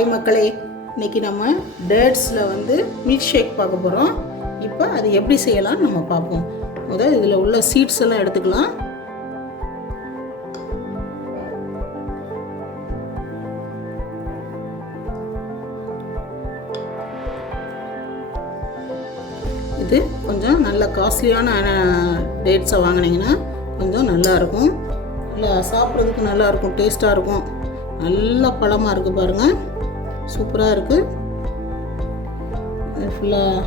Hi மக்களே, இன்றைக்கி நம்ம டேட்ஸில் மில்க் ஷேக் பார்க்க போகிறோம். இப்போ அது எப்படி செய்யலாம்னு நம்ம பார்ப்போம். முதல் இதில் உள்ள சீட்ஸ் எல்லாம் எடுத்துக்கலாம். இது கொஞ்சம் நல்ல காஸ்ட்லியான டேட்ஸை வாங்கினீங்கன்னா கொஞ்சம் நல்லாயிருக்கும். நல்லா சாப்பிட்றதுக்கு நல்லாயிருக்கும், டேஸ்ட்டாக இருக்கும். நல்ல பழமாக இருக்குது பாருங்கள், சூப்பராக இருக்குது. ஃபுல்லாக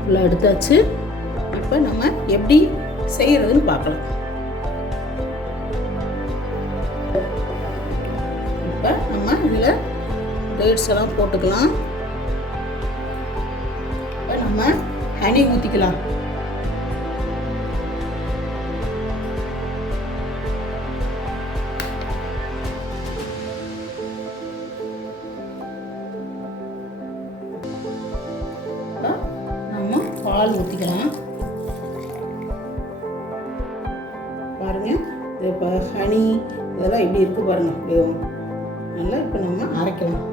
ஃபுல்லாக எடுத்தாச்சு. இப்போ நம்ம எப்படி செய்கிறதுன்னு பார்க்கலாம். இப்போ நம்ம இதில் டேட்ஸ் எல்லாம் போட்டுக்கலாம். இப்போ நம்ம ஹனி ஊற்றிக்கலாம். நம்ம பால் ஊற்றிக்கலாம். பாருங்க, இப்போ ஹனி இதெல்லாம் எப்படி இருக்குது பாருங்க. அப்படியே நல்லா இப்போ நம்ம அரைக்கலாம்.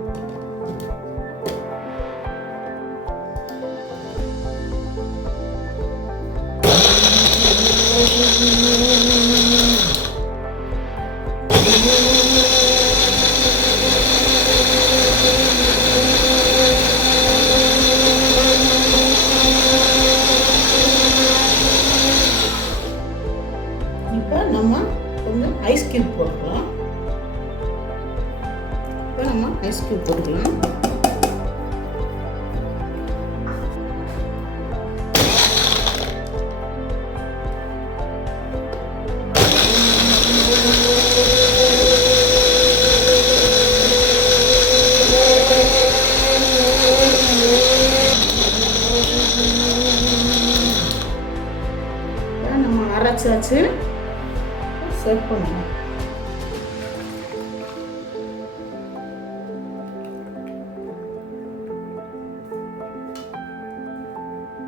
இப்போ நம்ம கொஞ்சம் ஐஸ் கியூப் போட்டுக்கலாம். இப்போ நம்ம ஐஸ் கியூப் போட்டுக்கலாம். நம்ம அரைச்சாச்சு, சர்வ் பண்ணலாம்.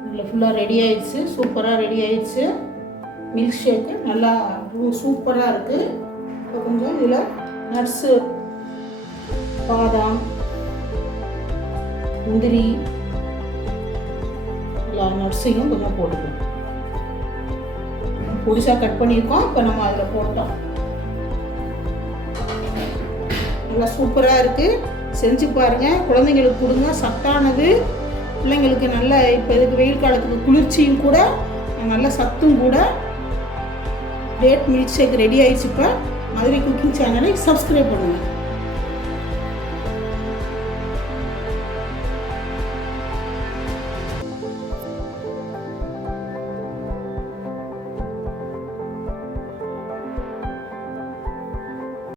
இதில் ஃபுல்லாக ரெடி ஆயிடுச்சு, சூப்பராக ரெடி ஆயிடுச்சு. மில்க் ஷேக்கு நல்லா சூப்பராக இருக்குது. இப்போ கொஞ்சம் இதில் நட்ஸு, பாதாம், முந்திரி, எல்லா நட்ஸையும் கொஞ்சம் போட்டுக்கணும். பொடிசாக கட் பண்ணியிருக்கோம். இப்போ நம்ம அதில் போட்டோம். நல்லா சூப்பராக இருக்குது. செஞ்சு பாருங்கள், குழந்தைங்களுக்கு கொடுங்க. சத்தானது, பிள்ளைங்களுக்கு நல்ல இப்போ இதுக்கு வெயில் காலத்துக்கு குளிர்ச்சியும் கூட, நல்ல சத்தும் கூட. டேட் மில்க் ஷேக் ரெடி ஆயிடுச்சு. இப்போ மதுரை குக்கிங் சேனலை சப்ஸ்கிரைப் பண்ணுங்கள்.